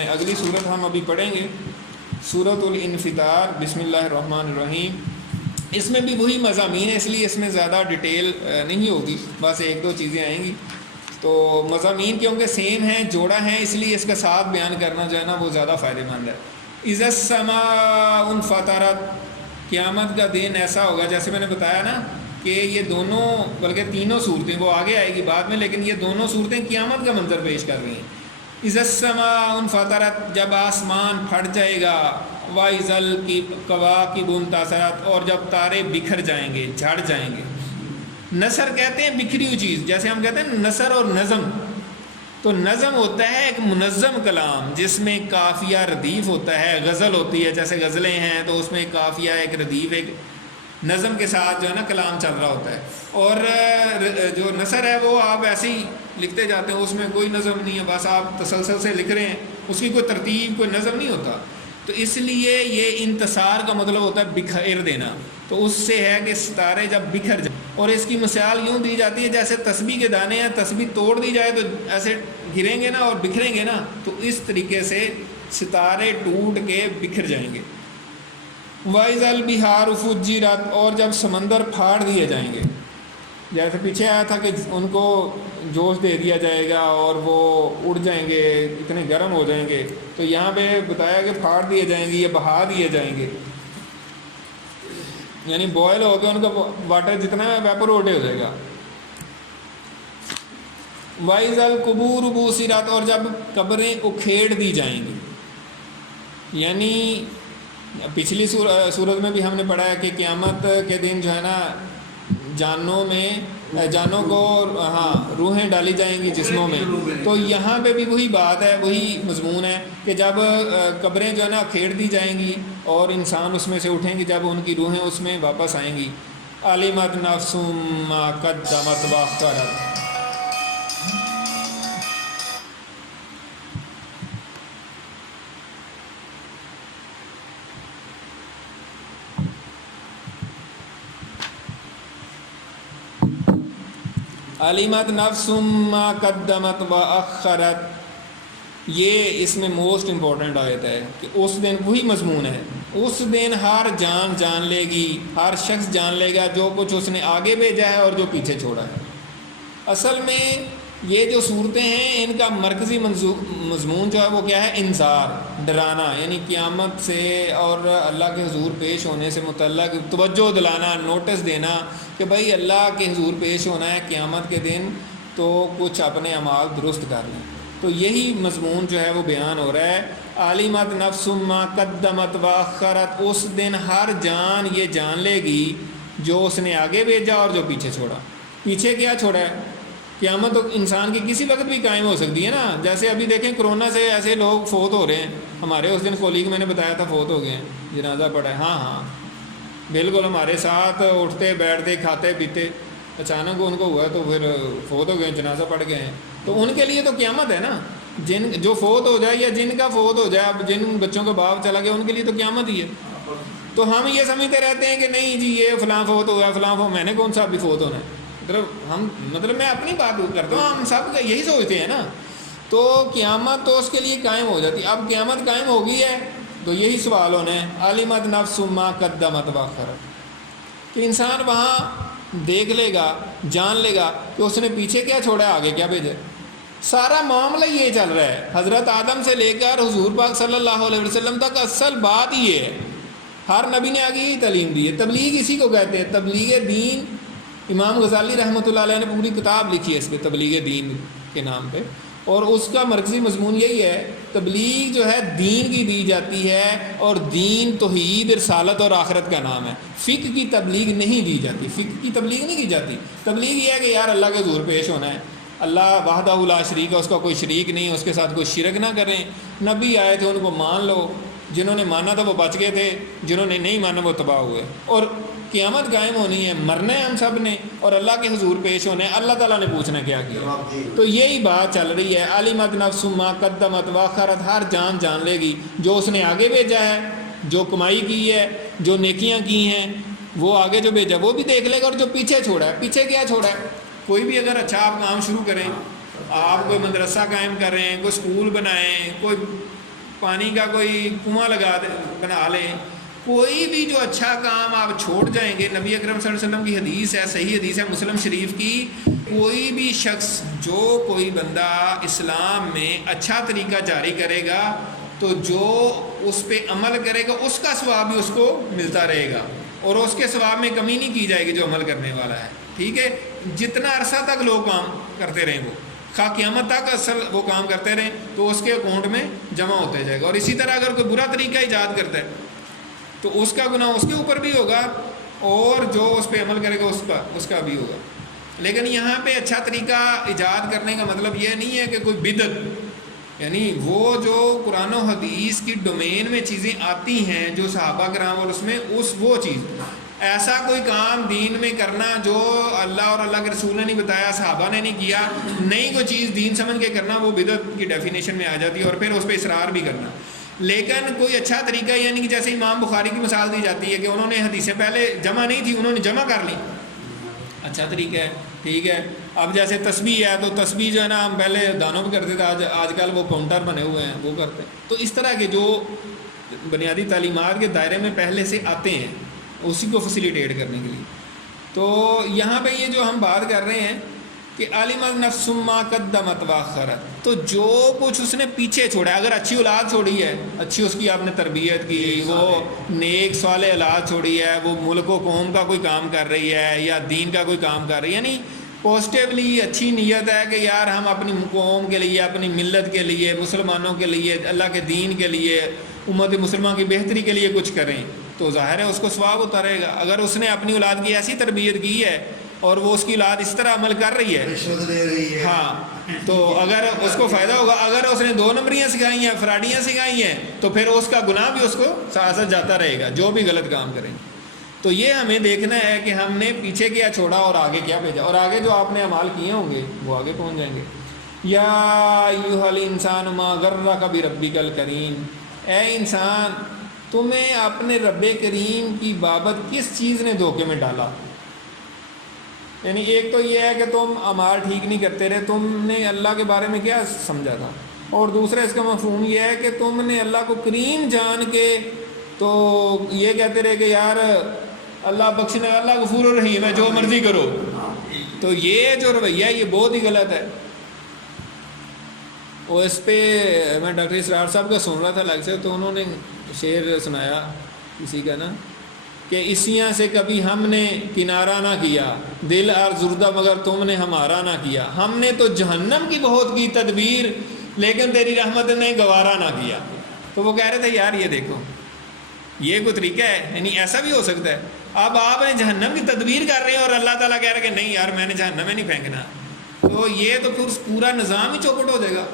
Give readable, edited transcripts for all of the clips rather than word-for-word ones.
میں اگلی صورت ہم ابھی پڑھیں گے، سورۃ الانفطار، بسم اللہ الرحمن الرحیم۔ اس میں بھی وہی مضامین ہیں، اس لیے اس میں زیادہ ڈیٹیل نہیں ہوگی، بس ایک دو چیزیں آئیں گی۔ تو مضامین کیونکہ سیم ہیں، جوڑا ہیں، اس لیے اس کا ساتھ بیان کرنا جو ہے نا وہ زیادہ فائدہ مند ہے۔ اذا السماء انفطرت، قیامت کا دن ایسا ہوگا، جیسے میں نے بتایا نا کہ یہ دونوں بلکہ تینوں صورتیں، وہ آگے آئے گی بعد میں، لیکن یہ دونوں صورتیں قیامت کا منظر پیش کر رہی ہیں۔ اذا السماء انفطرت، جب آسمان پھٹ جائے گا، واذا الکواکب انتثرت، اور جب تارے بکھر جائیں گے، جھڑ جائیں گے۔ نثر کہتے ہیں بکھری ہوئی چیز، جیسے ہم کہتے ہیں نثر اور نظم۔ تو نظم ہوتا ہے ایک منظم کلام جس میں قافیہ ردیف ہوتا ہے، غزل ہوتی ہے، جیسے غزلیں ہیں تو اس میں قافیہ ایک ردیف ایک نظم کے ساتھ جو ہے نا کلام چل رہا ہوتا ہے۔ اور جو نثر ہے وہ آپ ایسے ہی لکھتے جاتے ہیں، اس میں کوئی نظم نہیں ہے، بس آپ تسلسل سے لکھ رہے ہیں، اس کی کوئی ترتیب کوئی نظم نہیں ہوتا۔ تو اس لیے یہ انتصار کا مطلب ہوتا ہے بکھیر دینا، تو اس سے ہے کہ ستارے جب بکھر جائیں، اور اس کی مثال یوں دی جاتی ہے جیسے تسبیح کے دانے ہیں، تسبیح توڑ دی جائے تو ایسے گریں گے نا اور بکھریں گے نا، تو اس طریقے سے ستارے ٹوٹ کے بکھر جائیں گے۔ وَإِذَا الْبِحَارُ فُجِّرَتْ، اور جب سمندر پھاڑ دیے جائیں گے، جیسے پیچھے آیا تھا کہ ان کو جوش دے دیا جائے گا اور وہ اڑ جائیں گے، اتنے گرم ہو جائیں گے، تو یہاں پہ بتایا کہ پھاڑ دیے جائیں گے یا بہا دیے جائیں گے، یعنی بوائل ہو کے ان کا واٹر جتنا ہے ویپوریٹ ہو جائے گا۔ وَإِذَا الْقُبُورُ بُعْثِرَتْ، اور جب قبریں اکھیڑ دی جائیں گی، یعنی پچھلی صورت میں بھی ہم نے پڑھا ہے کہ قیامت کے دن جو ہے نا جانوں کو روحیں ڈالی جائیں گی جسموں میں، تو یہاں پہ بھی وہی بات ہے، وہی مضمون ہے کہ جب قبریں جو ہے نا کھیڑ دی جائیں گی اور انسان اس میں سے اٹھیں گی، جب ان کی روحیں اس میں واپس آئیں گی۔ عَلِمَتْ نَفْسٌ مَا قَدَّمَتْ وَأَخَّرَتْ، عَلِمَتْ نَفْسٌ مَا قَدَّمَتْ وَأَخَّرَتْ، یہ اس میں موسٹ امپورٹنٹ آیت ہے کہ اس دن وہی مضمون ہے، اس دن ہر جان جان لے گی، ہر شخص جان لے گا جو کچھ اس نے آگے بھیجا ہے اور جو پیچھے چھوڑا ہے۔ اصل میں یہ جو صورتیں ہیں ان کا مرکزی مضمون جو ہے وہ کیا ہے؟ انذار، ڈرانا، یعنی قیامت سے اور اللہ کے حضور پیش ہونے سے متعلق توجہ دلانا، نوٹس دینا کہ بھائی اللہ کے حضور پیش ہونا ہے قیامت کے دن، تو کچھ اپنے اعمال درست کر لیں۔ تو یہی مضمون جو ہے وہ بیان ہو رہا ہے۔ عَلِمَتْ نَفْسٌ مَا قَدَّمَتْ وَأَخَّرَتْ، اس دن ہر جان یہ جان لے گی جو اس نے آگے بھیجا اور جو پیچھے چھوڑا۔ پیچھے کیا چھوڑا ہے؟ قیامت تو انسان کی کسی وقت بھی قائم ہو سکتی ہے نا، جیسے ابھی دیکھیں کرونا سے ایسے لوگ فوت ہو رہے ہیں، ہمارے اس دن کولیگ میں نے بتایا تھا فوت ہو گئے ہیں، جنازہ پڑا ہے۔ ہاں بالکل، ہمارے ساتھ اٹھتے بیٹھتے کھاتے پیتے، اچانک ان کو ہوا تو پھر فوت ہو گئے، جنازہ پڑ گئے ہیں، تو ان کے لیے تو قیامت ہے نا، جن جو فوت ہو جائے یا جن کا فوت ہو جائے، اب جن بچوں کا باپ چلا گیا ان کے لیے تو قیامت ہی ہے۔ تو ہم یہ سمجھتے رہتے ہیں کہ نہیں جی یہ فلاں فوت ہوا، فلاں میں نے کون سا ابھی فوت ہونا ہے، مطلب میں اپنی بات کرتا ہوں، ہم سب یہی سوچتے ہیں نا۔ تو قیامت تو اس کے لیے قائم ہو جاتی، اب قیامت قائم ہو گئی ہے تو یہی سوال ہونا ہے، عَلِمَتْ نَفْسٌ مَا قَدَّمَتْ وَأَخَّرَتْ، کہ انسان وہاں دیکھ لے گا، جان لے گا کہ اس نے پیچھے کیا چھوڑا ہے، آگے کیا بھیجا۔ سارا معاملہ یہ چل رہا ہے، حضرت آدم سے لے کر حضور پاک صلی اللہ علیہ وسلم تک اصل بات یہ ہے، ہر نبی نے آگے یہی تعلیم دی ہے۔ تبلیغ اسی کو کہتے ہیں، تبلیغ دین۔ امام غزالی رحمۃ اللہ علیہ نے پوری کتاب لکھی ہے اس پہ، تبلیغ دین کے نام پہ، اور اس کا مرکزی مضمون یہی ہے، تبلیغ جو ہے دین کی دی جاتی ہے، اور دین توحید، رسالت اور آخرت کا نام ہے۔ فقہ کی تبلیغ نہیں دی جاتی، فقہ کی تبلیغ نہیں کی جاتی۔ تبلیغ یہ ہے کہ یار اللہ کے حضور پیش ہونا ہے، اللہ وحدہ لا شریک ہے، اس کا کوئی شریک نہیں، اس کے ساتھ کوئی شرک نہ کریں، نبی آئے تھے ان کو مان لو، جنہوں نے مانا تھا وہ بچ گئے تھے، جنہوں نے نہیں مانا وہ تباہ ہوئے، اور قیامت قائم ہونی ہے، مرنا ہے ہم سب نے، اور اللہ کے حضور پیش ہونا ہے، اللہ تعالیٰ نے پوچھنا کیا کیا۔ تو یہی بات چل رہی ہے، عَلِمَتْ نَفْسٌ مَا قَدَّمَتْ وَأَخَّرَتْ، ہر جان جان لے گی جو اس نے آگے بھیجا ہے، جو کمائی کی ہے، جو نیکیاں کی ہیں، وہ آگے جو بھیجا وہ بھی دیکھ لے گا، اور جو پیچھے چھوڑا ہے، پیچھے کیا چھوڑا ہے۔ کوئی بھی اگر اچھا آپ کام شروع کریں، آپ کوئی مدرسہ قائم کر رہے ہیں، کوئی اسکول بنائیں، کوئی پانی کا کوئی کنواں بنا لیں، کوئی بھی جو اچھا کام آپ چھوڑ جائیں گے، نبی اکرم صلی اللہ علیہ وسلم کی حدیث ہے، صحیح حدیث ہے مسلم شریف کی، کوئی بھی شخص، جو کوئی بندہ اسلام میں اچھا طریقہ جاری کرے گا تو جو اس پہ عمل کرے گا اس کا ثواب بھی اس کو ملتا رہے گا، اور اس کے ثواب میں کمی نہیں کی جائے گی جو عمل کرنے والا ہے، ٹھیک ہے؟ جتنا عرصہ تک لوگ کام کرتے رہیں وہ، خواہ قیامت تک اصل وہ کام کرتے رہیں تو اس کے اکاؤنٹ میں جمع ہوتے جائے گا۔ اور اسی طرح اگر کوئی برا طریقہ ایجاد کرتا ہے تو اس کا گناہ اس کے اوپر بھی ہوگا، اور جو اس پہ عمل کرے گا اس کا بھی ہوگا۔ لیکن یہاں پہ اچھا طریقہ ایجاد کرنے کا مطلب یہ نہیں ہے کہ کوئی بدعت، یعنی وہ جو قرآن و حدیث کی ڈومین میں چیزیں آتی ہیں جو صحابہ کرام اور اس میں وہ چیز، ایسا کوئی کام دین میں کرنا جو اللہ اور اللہ کے رسول نے نہیں بتایا، صحابہ نے نہیں کیا، نئی کوئی چیز دین سمجھ کے کرنا، وہ بدعت کی ڈیفینیشن میں آ جاتی ہے، اور پھر اس پہ اصرار بھی کرنا۔ لیکن کوئی اچھا طریقہ، یعنی کہ جیسے امام بخاری کی مثال دی جاتی ہے کہ انہوں نے حدیثیں پہلے جمع نہیں تھی، انہوں نے جمع کر لی، اچھا طریقہ ہے، ٹھیک ہے۔ اب جیسے تسبیح ہے تو تسبیح جو ہے نا ہم پہلے دانوں پہ کرتے تھے، آج کل وہ کاؤنٹر بنے ہوئے ہیں وہ کرتے ہیں۔ تو اس طرح کے جو بنیادی تعلیمات کے دائرے میں پہلے سے آتے ہیں اسی کو فیسیلیٹیٹ کرنے کے لیے، تو یہاں پہ یہ جو ہم بات کر رہے ہیں کہ علمت نفس ما قدمت واخرت، تو جو کچھ اس نے پیچھے چھوڑا، اگر اچھی اولاد چھوڑی ہے، اچھی اس کی آپ نے تربیت کی، وہ نیک صالح اولاد چھوڑی ہے، وہ ملک و قوم کا کوئی کام کر رہی ہے یا دین کا کوئی کام کر رہی ہے، یعنی پازیٹیولی اچھی نیت ہے کہ یار ہم اپنی قوم کے لیے، اپنی ملت کے لیے، مسلمانوں کے لیے، اللہ کے دین کے لیے، امت مسلمہ کی بہتری کے لیے کچھ کریں، تو ظاہر ہے اس کو ثواب ہوتا رہے گا۔ اگر اس نے اپنی اولاد کی ایسی تربیت کی ہے اور وہ اس کی اولاد اس طرح عمل کر رہی ہے، ہاں، تو اگر اس کو فائدہ ہوگا۔ اگر اس نے 2 نمبریاں سکھائی ہیں، فراڈیاں سکھائی ہیں، تو پھر اس کا گناہ بھی اس کو ساتھ جاتا رہے گا جو بھی غلط کام کریں۔ تو یہ ہمیں دیکھنا ہے کہ ہم نے پیچھے کیا چھوڑا اور آگے کیا بھیجا، اور آگے جو آپ نے اعمال کیے ہوں گے وہ آگے پہنچ جائیں گے۔ یا ایھا الانسان ما غرک بربک الکریم، اے انسان تمہیں اپنے رب کریم کی بابت کس چیز نے دھوکے میں ڈالا؟ یعنی ایک تو یہ ہے کہ تم اعمال ٹھیک نہیں کرتے رہے، تم نے اللہ کے بارے میں کیا سمجھا تھا، اور دوسرا اس کا مفہوم یہ ہے کہ تم نے اللہ کو کریم جان کے تو یہ کہتے رہے کہ یار اللہ بخشنے، اللہ غفور الرحیم ہے، جو مرضی کرو۔ تو یہ جو رویہ ہے یہ بہت ہی غلط ہے۔ اور اس پہ میں ڈاکٹر اسرار صاحب کا سن رہا تھا الگ سے، تو انہوں نے شعر سنایا کسی کا نا کہ اسیاں سے کبھی ہم نے کنارہ نہ کیا، دل آرزوردہ مگر تم نے ہمارا نہ کیا، ہم نے تو جہنم کی بہت کی تدبیر لیکن تیری رحمت نے گوارا نہ کیا۔ تو وہ کہہ رہے تھے یار یہ دیکھو یہ کوئی طریقہ ہے، یعنی ایسا بھی ہو سکتا ہے اب آپ نے جہنم کی تدبیر کر رہے ہیں اور اللہ تعالیٰ کہہ رہے ہیں کہ نہیں یار میں نے جہنم میں نہیں پھینکنا، تو یہ تو پھر پورا نظام ہی چوپٹ ہو جائے گا۔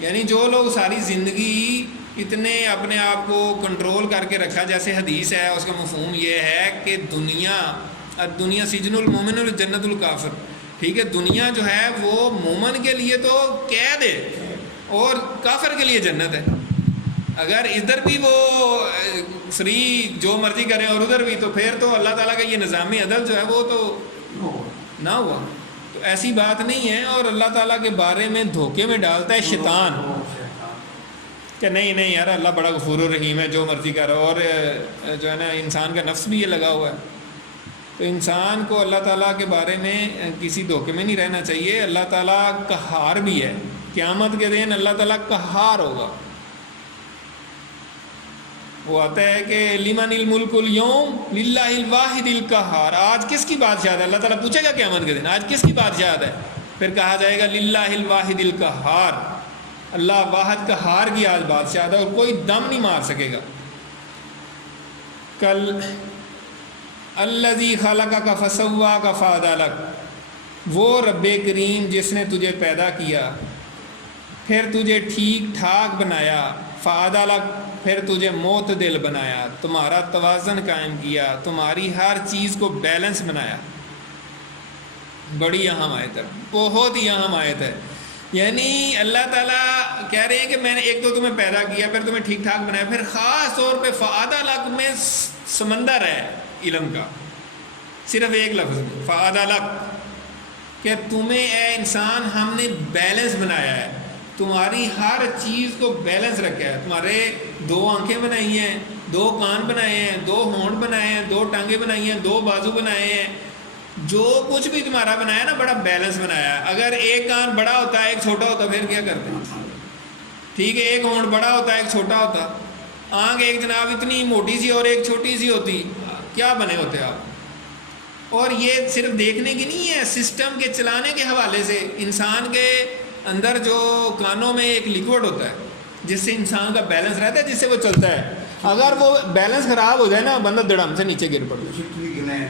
یعنی جو لوگ ساری زندگی اتنے اپنے آپ کو کنٹرول کر کے رکھا، جیسے حدیث ہے اس کا مفہوم یہ ہے کہ دنیا سجن المومن الجنت الکافر، ٹھیک ہے، دنیا جو ہے وہ مومن کے لیے تو قید ہے اور کافر کے لیے جنت ہے۔ اگر ادھر بھی وہ فری جو مرضی کریں اور ادھر بھی، تو پھر تو اللہ تعالیٰ کا یہ نظامی عدل جو ہے وہ تو نہ ہوا۔ تو ایسی بات نہیں ہے، اور اللہ تعالیٰ کے بارے میں دھوکے میں ڈالتا ہے شیطان کہ نہیں یار اللہ بڑا غفور الرحیم ہے، جو مرضی کرو، اور جو ہے نا انسان کا نفس بھی یہ لگا ہوا ہے۔ تو انسان کو اللہ تعالیٰ کے بارے میں کسی دھوکے میں نہیں رہنا چاہیے۔ اللہ تعالیٰ قہار بھی ہے، قیامت کے دن اللہ تعالیٰ قہار ہوگا۔ وہ آتا ہے کہ لمن الملک اليوم للہ الواحد القہار، آج کس کی بادشاہت ہے؟ اللہ تعالیٰ پوچھے گا قیامت کے دن آج کس کی بادشاہت ہے؟ پھر کہا جائے گا للہ الواحد القہار، اللہ واحد قہار کی آج بادشاہت ہے اور کوئی دم نہیں مار سکے گا۔ کل الذی خلقک فسواک فعدلک، وہ رب کریم جس نے تجھے پیدا کیا پھر تجھے ٹھیک ٹھاک بنایا، فعدلک پھر تجھے معتدل بنایا، تمہارا توازن قائم کیا، تمہاری ہر چیز کو بیلنس بنایا۔ بڑی اہم آیت ہے، بہت ہی اہم آیت ہے۔ یعنی اللہ تعالیٰ کہہ رہے ہیں کہ میں نے ایک تو تمہیں پیدا کیا، پھر تمہیں ٹھیک ٹھاک بنایا، پھر خاص طور پہ فعدلک میں سمندر ہے علم کا، صرف ایک لفظ میں فعدلک، کہ تمہیں اے انسان ہم نے بیلنس بنایا ہے۔ تمہاری ہر چیز کو بیلنس رکھا ہے. تمہارے 2 آنکھیں بنائی ہیں, 2 کان بنائے ہیں, 2 ہونٹ بنائے ہیں, 2 ٹانگیں بنائی ہیں, 2 بازو بنائے ہیں. جو کچھ بھی تمہارا بنایا نا بڑا بیلنس بنایا ہے. اگر ایک کان بڑا ہوتا ہے ایک چھوٹا ہوتا پھر کیا کرتے ہیں؟ ٹھیک ہے, ایک ہونٹ بڑا ہوتا ہے ایک چھوٹا ہوتا, آنکھ ایک جناب اتنی موٹی سی اور ایک چھوٹی سی ہوتی, کیا بنے ہوتے آپ؟ اور یہ صرف دیکھنے کی نہیں ہے, سسٹم کے چلانے کے حوالے سے انسان کے اندر جو کانوں میں ایک لیکوڈ ہوتا ہے جس سے انسان کا بیلنس رہتا ہے, جس سے وہ چلتا ہے. اگر وہ بیلنس خراب ہو جائے نا بندہ دڑم سے نیچے گر پڑتا.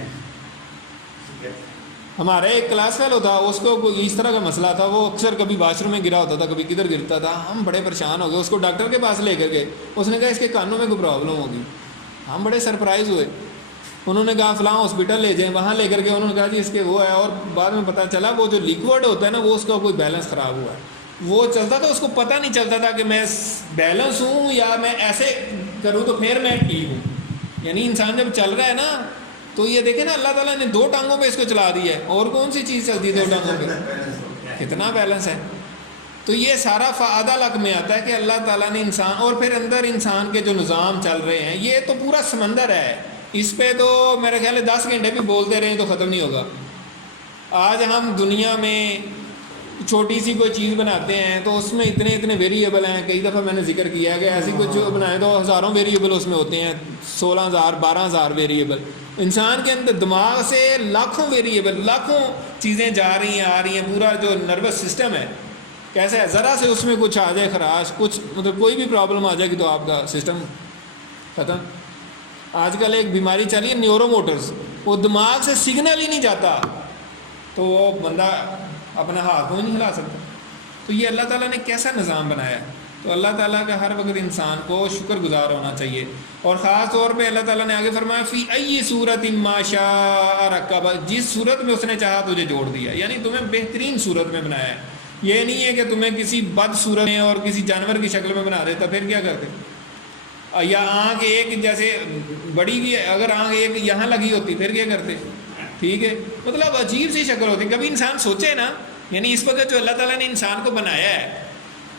ہمارا ایک کلاس فیلو تھا, اس کو کوئی اس طرح کا مسئلہ تھا, وہ اکثر کبھی واش روم میں گرا ہوتا تھا, کبھی کدھر گرتا تھا. ہم بڑے پریشان ہو گئے, اس کو ڈاکٹر کے پاس لے کر گئے. اس نے کہا اس کے کانوں میں کوئی پرابلم ہوگی. ہم بڑے سرپرائز ہوئے. انہوں نے کہا فلاں ہاسپٹل لے جائیں, وہاں لے کر کے انہوں نے کہا جی اس کے وہ ہے, اور بعد میں پتہ چلا وہ جو لیکوڈ ہوتا ہے نا وہ اس کا کوئی بیلنس خراب ہوا ہے. وہ چلتا تھا, اس کو پتہ نہیں چلتا تھا کہ میں بیلنس ہوں یا میں ایسے کروں تو پھر میں ٹھیک ہوں. یعنی انسان جب چل رہا ہے نا تو یہ دیکھیں نا اللہ تعالیٰ نے 2 ٹانگوں پہ اس کو چلا دیا ہے, اور کون سی چیز چلتی ہے 2 ٹانگوں پہ؟ کتنا بیلنس ہے. تو یہ سارا فائدہ لک میں آتا ہے کہ اللہ تعالیٰ نے انسان, اور پھر اندر انسان کے جو نظام چل رہے ہیں یہ تو پورا سمندر ہے, اس پہ تو میرا خیال ہے 10 گھنٹے بھی بولتے رہیں تو ختم نہیں ہوگا. آج ہم دنیا میں چھوٹی سی کوئی چیز بناتے ہیں تو اس میں اتنے ویریبل ہیں. کئی دفعہ میں نے ذکر کیا ہے کہ ایسی کچھ بنائیں تو ہزاروں ویریبل اس میں ہوتے ہیں, 16,000 12,000 ویریبل. انسان کے اندر دماغ سے لاکھوں ویریبل, لاکھوں چیزیں جا رہی ہیں آ رہی ہیں. پورا جو نروس سسٹم ہے کیسا ہے, ذرا سے اس میں کچھ آ جائے خراش, کچھ مطلب کوئی بھی پرابلم آ جائے گی تو آپ کا سسٹم ختم. آج کل ایک بیماری چلی ہے نیورو موٹرز, وہ دماغ سے سگنل ہی نہیں جاتا تو وہ بندہ اپنا ہاتھ کو نہیں ہلا سکتا. تو یہ اللہ تعالیٰ نے کیسا نظام بنایا ہے. تو اللہ تعالیٰ کا ہر وقت انسان کو شکر گزار ہونا چاہیے. اور خاص طور پہ اللہ تعالیٰ نے آگے فرمایا فی ای صورت ما شاء رکب, جس صورت میں اس نے چاہا تجھے جوڑ دیا. یعنی تمہیں بہترین صورت میں بنایا ہے. یہ نہیں ہے کہ تمہیں کسی بد صورت میں اور کسی جانور کی شکل میں بنا دیتا, پھر کیا کرتے؟ یا آنکھ ایک جیسے بڑی کی اگر آنکھ ایک یہاں لگی ہوتی پھر کیا کرتے؟ ٹھیک ہے, مطلب عجیب سی شکل ہوتی. کبھی انسان سوچے نا, یعنی اس وقت جو اللہ تعالیٰ نے انسان کو بنایا ہے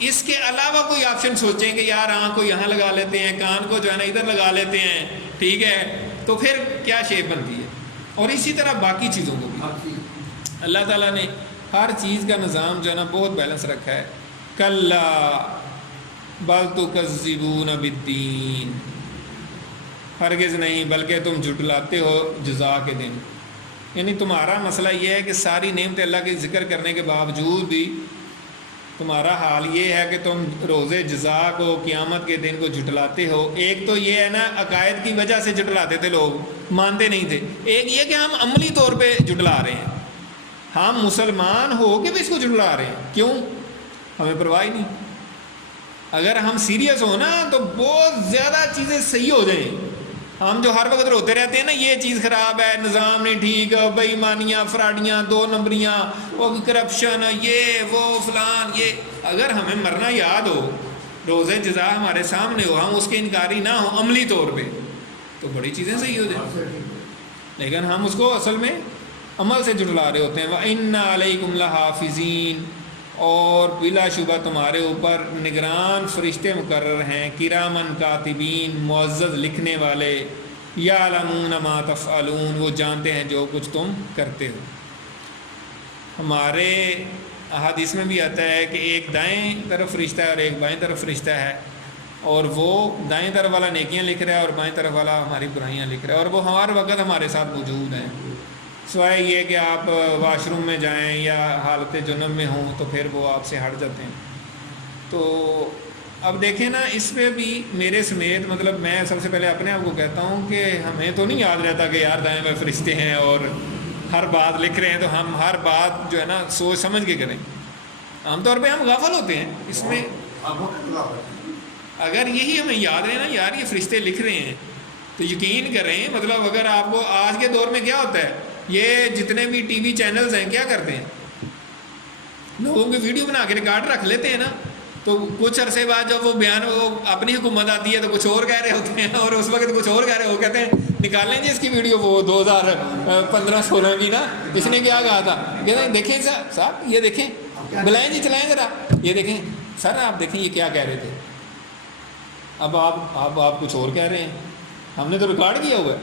اس کے علاوہ کوئی آپشن سوچیں کہ یار آنکھ کو یہاں لگا لیتے ہیں, کان کو جو ہے نا ادھر لگا لیتے ہیں, ٹھیک ہے, تو پھر کیا شیپ بنتی ہے. اور اسی طرح باقی چیزوں کو بھی اللہ تعالیٰ نے ہر چیز کا نظام جو ہے نا بہت بیلنس رکھا ہے. کلا بل تکذبون بالدین, ہرگز نہیں بلکہ تم جھٹلاتے ہو جزا کے دن. یعنی تمہارا مسئلہ یہ ہے کہ ساری نعمت اللہ کی ذکر کرنے کے باوجود بھی تمہارا حال یہ ہے کہ تم روز جزا کو, قیامت کے دن کو جھٹلاتے ہو. ایک تو یہ ہے نا عقائد کی وجہ سے جھٹلاتے تھے لوگ, مانتے نہیں تھے. ایک یہ کہ ہم عملی طور پہ جھٹلا رہے ہیں, ہم مسلمان ہو کے بھی اس کو جھٹلا رہے ہیں. کیوں؟ ہمیں پرواہ نہیں. اگر ہم سیریس ہو نا تو بہت زیادہ چیزیں صحیح ہو جائیں. ہم جو ہر وقت روتے رہتے ہیں نا یہ چیز خراب ہے, نظام نہیں ٹھیک, بے ایمانیاں, فراڈیاں, 2 نمبریاں, وہ کرپشن, یہ وہ فلان, یہ اگر ہمیں مرنا یاد ہو, روز جزا ہمارے سامنے ہو, ہم اس کے انکاری نہ ہوں عملی طور پہ, تو بڑی چیزیں صحیح ہو جائیں. لیکن ہم اس کو اصل میں عمل سے جھٹلا رہے ہوتے ہیں. وَإِنَّ عَلَيْكُمْ لَحَافِظِينَ, اور بلا شبہ تمہارے اوپر نگران فرشتے مقرر ہیں, کرامن کاتبین, معزز لکھنے والے, یعلمون ما تفعلون, وہ جانتے ہیں جو کچھ تم کرتے ہو. ہمارے احادیث میں بھی آتا ہے کہ ایک دائیں طرف فرشتہ ہے اور ایک بائیں طرف فرشتہ ہے, اور وہ دائیں طرف والا نیکیاں لکھ رہا ہے اور بائیں طرف والا ہماری برائیاں لکھ رہا ہے, اور وہ ہر وقت ہمارے ساتھ موجود ہیں. سوائے یہ کہ آپ واش روم میں جائیں یا حالت جنب میں ہوں تو پھر وہ آپ سے ہٹ جاتے ہیں. تو اب دیکھیں نا اس پہ بھی میرے سمیت, مطلب میں سب سے پہلے اپنے آپ کو کہتا ہوں کہ ہمیں تو نہیں یاد رہتا کہ یار دائیں بائیں فرشتے ہیں اور ہر بات لکھ رہے ہیں, تو ہم ہر بات جو ہے نا سوچ سمجھ کے کریں. عام طور پہ ہم غافل ہوتے ہیں اس میں. اگر یہی ہمیں یاد رہے نا یار یہ فرشتے لکھ رہے ہیں تو یقین کریں, مطلب اگر آپ کو آج کے دور میں کیا ہوتا ہے, یہ جتنے بھی ٹی وی چینلز ہیں کیا کرتے ہیں, لوگوں کی ویڈیو بنا کے ریکارڈ رکھ لیتے ہیں نا, تو کچھ عرصے بعد جب وہ بیان وہ اپنی حکومت آتی ہے تو کچھ اور کہہ رہے ہوتے ہیں, اور اس وقت کچھ اور کہہ رہے ہو, کہتے ہیں نکال لیں جی اس کی ویڈیو, وہ 2015-16 کی نا, اس نے کیا کہا تھا, کہتے ہیں دیکھیں صاحب یہ دیکھیں, بلائیں جی چلائیں ذرا, یہ دیکھیں سر آپ دیکھیں یہ کیا کہہ رہے تھے، اب آپ کچھ اور کہہ رہے ہیں، ہم نے تو ریکارڈ کیا ہوا ہے.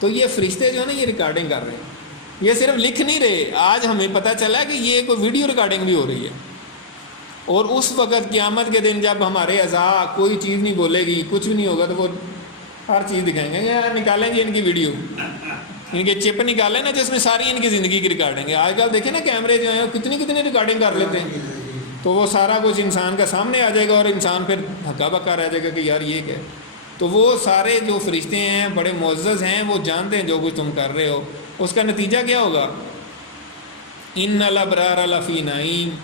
تو یہ فرشتے جو ہے نا یہ ریکارڈنگ کر رہے ہیں، یہ صرف لکھ نہیں رہے. آج ہمیں پتہ چلا کہ یہ کوئی ویڈیو ریکارڈنگ بھی ہو رہی ہے. اور اس وقت قیامت کے دن جب ہمارے اعضاء کوئی چیز نہیں بولے گی، کچھ بھی نہیں ہوگا، تو وہ ہر چیز دکھائیں گے. نکالیں گے ان کی ویڈیو، ان کے چپ نکالیں نا جس میں ساری ان کی زندگی کی ریکارڈنگ ہے. آج کل دیکھیں نا کیمرے جو ہیں وہ کتنی ریکارڈنگ کر لیتے ہیں. تو وہ سارا کچھ انسان کا سامنے آ جائے گا اور انسان پھر ہکا بکا رہ جائے گا کہ یار یہ کیا ہے. تو وہ سارے جو فرشتے ہیں بڑے معزز ہیں، وہ جانتے ہیں جو کچھ تم کر رہے ہو. اس کا نتیجہ کیا ہوگا؟ ان الابرار لفی نعیم،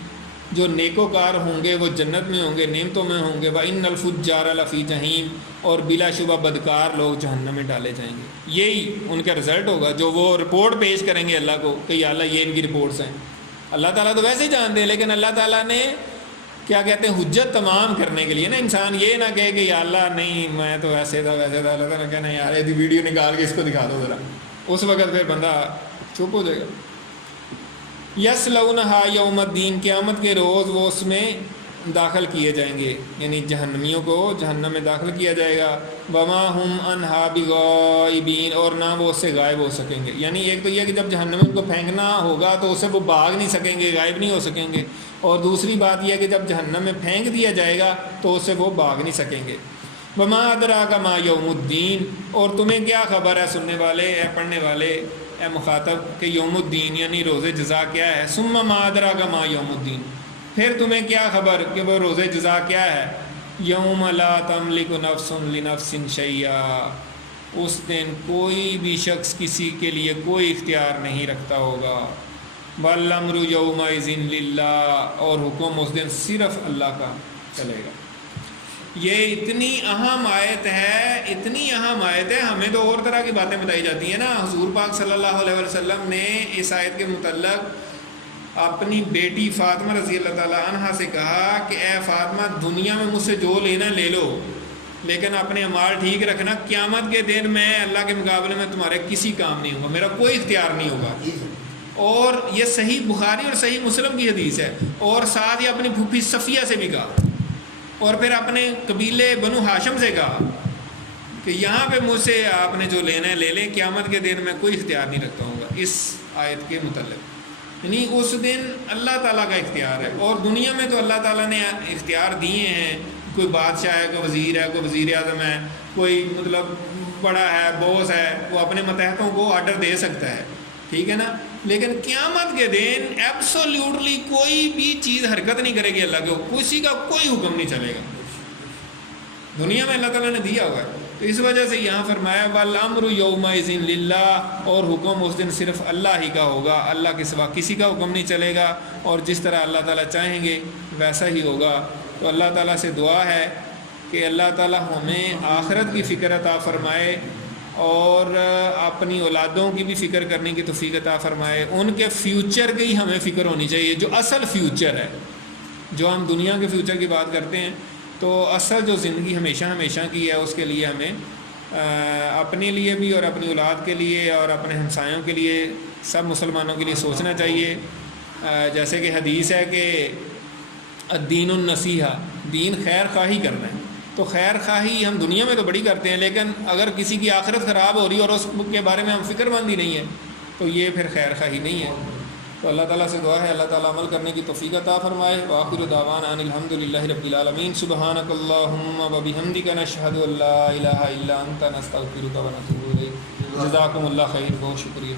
جو نیکوکار ہوں گے وہ جنت میں ہوں گے، نعمتوں میں ہوں گے. وان الفجار لفی جحیم، اور بلا شبہ بدکار لوگ جہنم میں ڈالے جائیں گے. یہی ان کا رزلٹ ہوگا جو وہ رپورٹ پیش کریں گے اللہ کو کہ یا اللہ یہ ان کی رپورٹس ہیں. اللہ تعالیٰ تو ویسے ہی جانتے ہیں، لیکن اللہ تعالیٰ نے کیا کہتے ہیں حجت تمام کرنے کے لیے نا، انسان یہ نہ کہے کہ یا اللہ نہیں میں تو ویسے تھا. اللہ تعالیٰ کہنا یار یہ ویڈیو نکال کے اس کو دکھا دو ذرا. اس وقت پھر بندہ چپ ہو جائے گا. یصلونہا یوم الدین، قیامت کے روز وہ اس میں داخل کیے جائیں گے، یعنی جہنمیوں کو جہنم میں داخل کیا جائے گا. وما ہم عنہا بغائبین، اور نہ وہ اس سے غائب ہو سکیں گے. یعنی ایک تو یہ کہ جب جہنم میں ان کو پھینکنا ہوگا تو اس سے وہ بھاگ نہیں سکیں گے، غائب نہیں ہو سکیں گے. اور دوسری بات یہ کہ جب جہنم میں پھینک دیا جائے گا تو اس سے وہ بھاگ نہیں سکیں گے. وما ادراک ما یوم الدین، اور تمہیں کیا خبر ہے سننے والے، اے پڑھنے والے، اے مخاطب، کہ یوم الدین یعنی روز جزا کیا ہے. ثم ما ادراک ما یوم الدین، پھر تمہیں کیا خبر کہ وہ روز جزا کیا ہے. یوم لا تملک نفس لنفس شیئا، اس دن کوئی بھی شخص کسی کے لیے کوئی اختیار نہیں رکھتا ہوگا. والامر یومئذ للہ، اور حکم اس دن صرف اللہ کا چلے گا. یہ اتنی اہم آیت ہے، اتنی اہم آیت ہے. ہمیں تو اور طرح کی باتیں بتائی جاتی ہیں نا. حضور پاک صلی اللہ علیہ وسلم نے اس آیت کے متعلق اپنی بیٹی فاطمہ رضی اللہ تعالیٰ عنہا سے کہا کہ اے فاطمہ دنیا میں مجھ سے جو لینا لے لو، لیکن اپنے اعمال ٹھیک رکھنا. قیامت کے دن میں اللہ کے مقابلے میں تمہارے کسی کام نہیں ہوگا، میرا کوئی اختیار نہیں ہوگا. اور یہ صحیح بخاری اور صحیح مسلم کی حدیث ہے. اور ساتھ ہی اپنی پھوپھی صفیہ سے بھی کہا، اور پھر اپنے قبیلے بنو ہاشم سے کہا کہ یہاں پہ مجھ سے آپ نے جو لینا ہے لے لیں، قیامت کے دن میں کوئی اختیار نہیں رکھتا ہوں گا. اس آیت کے متعلق یعنی اس دن اللہ تعالیٰ کا اختیار ہے. اور دنیا میں تو اللہ تعالیٰ نے اختیار دیے ہیں. کوئی بادشاہ ہے، کوئی وزیر ہے، کوئی وزیر اعظم ہے، کوئی مطلب بڑا ہے، باس ہے، وہ اپنے ماتحتوں کو آرڈر دے سکتا ہے، ٹھیک ہے نا. لیکن قیامت کے دن ایبسولیوٹلی کوئی بھی چیز حرکت نہیں کرے گی اللہ کے، کسی کا کوئی حکم نہیں چلے گا. دنیا میں اللہ تعالیٰ نے دیا ہوا ہے. تو اس وجہ سے یہاں فرمایا والامر یومئذ للہ، اور حکم اس دن صرف اللہ ہی کا ہوگا، اللہ کے سوا کسی کا حکم نہیں چلے گا. اور جس طرح اللہ تعالیٰ چاہیں گے ویسا ہی ہوگا. تو اللہ تعالیٰ سے دعا ہے کہ اللہ تعالیٰ ہمیں آخرت کی فکر عطا فرمائے اور اپنی اولادوں کی بھی فکر کرنے کی توفیق عطا فرمائے. ان کے فیوچر کی ہمیں فکر ہونی چاہیے، جو اصل فیوچر ہے. جو ہم دنیا کے فیوچر کی بات کرتے ہیں، تو اصل جو زندگی ہمیشہ ہمیشہ کی ہے اس کے لیے ہمیں اپنے لیے بھی اور اپنی اولاد کے لیے اور اپنے ہمسایوں کے لیے، سب مسلمانوں کے لیے سوچنا چاہیے. جیسے کہ حدیث ہے کہ الدین النصیحہ، دین خیر خواہی کرنا ہے. تو خیر خواہی ہم دنیا میں تو بڑی کرتے ہیں، لیکن اگر کسی کی آخرت خراب ہو رہی ہے اور اس کے بارے میں ہم فکر مند ہی نہیں ہے تو یہ پھر خیر خواہی نہیں ہے. تو اللہ تعالیٰ سے دعا ہے اللہ تعالیٰ عمل کرنے کی توفیق عطا فرمائے. وآخر دعوانا ان الحمد للہ رب العالمین. سبحانک اللہم وبحمدک نشہد ان لا الہ الا انت نستغفرک ونتوب الیک. جزاکم اللہ خیر. بہت شکریہ.